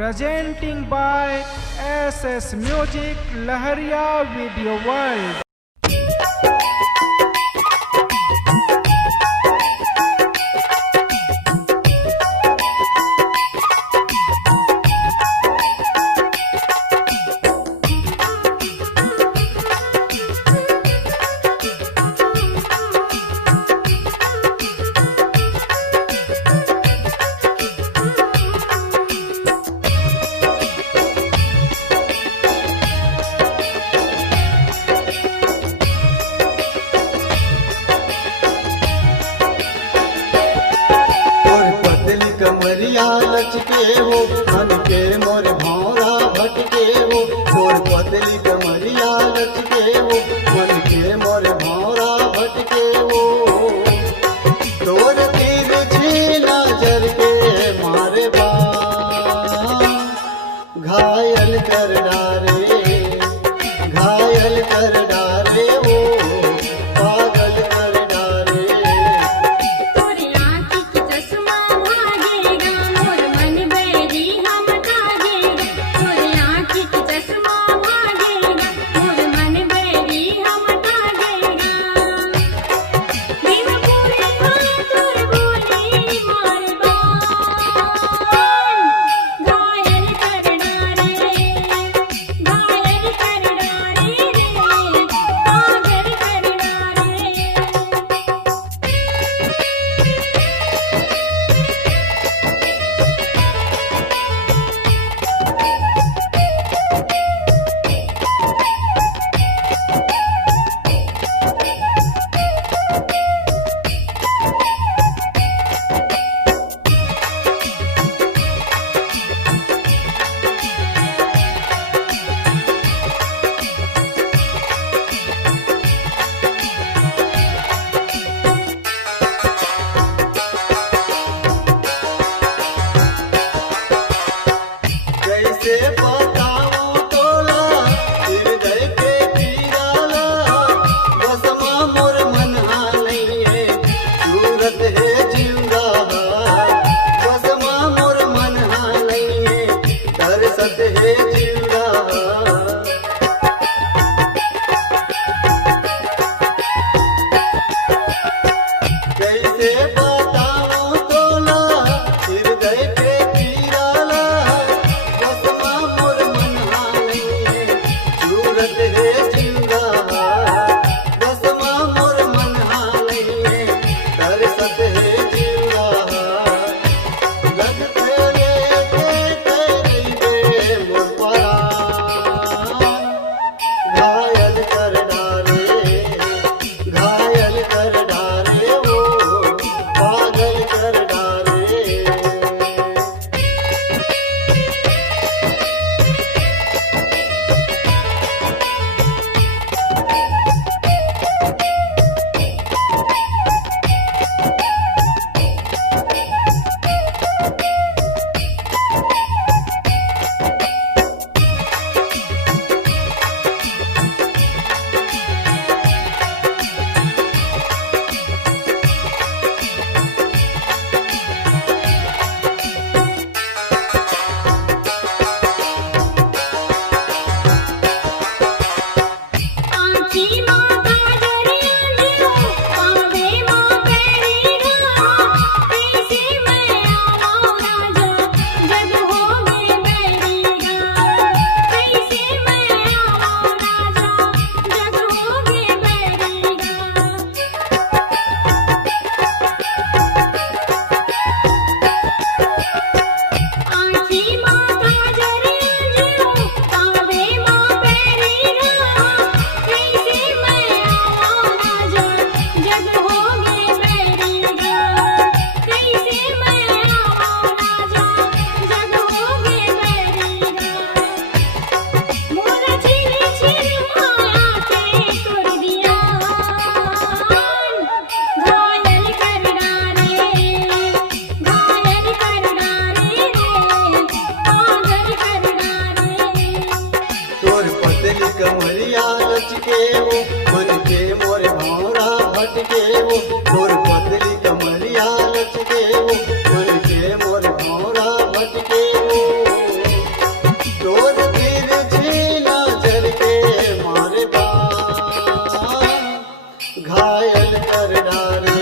Presenting by SS Music Laharia Video World. कमरिया लचके हो मन के मोर भौरा भटके हो तोर पतली कमरिया लचके हो मन के मोर भौरा भटके हो तोर तीर छी नजर के मारे बा घायल कर डारे घायल कर डारे हो पागल कर डारे कमरिया लचके हो मन के मोर भौरा भटके हो तोर पतली कमरिया लचके हो मन के मोर भौरा भटके हो। प्यारा रे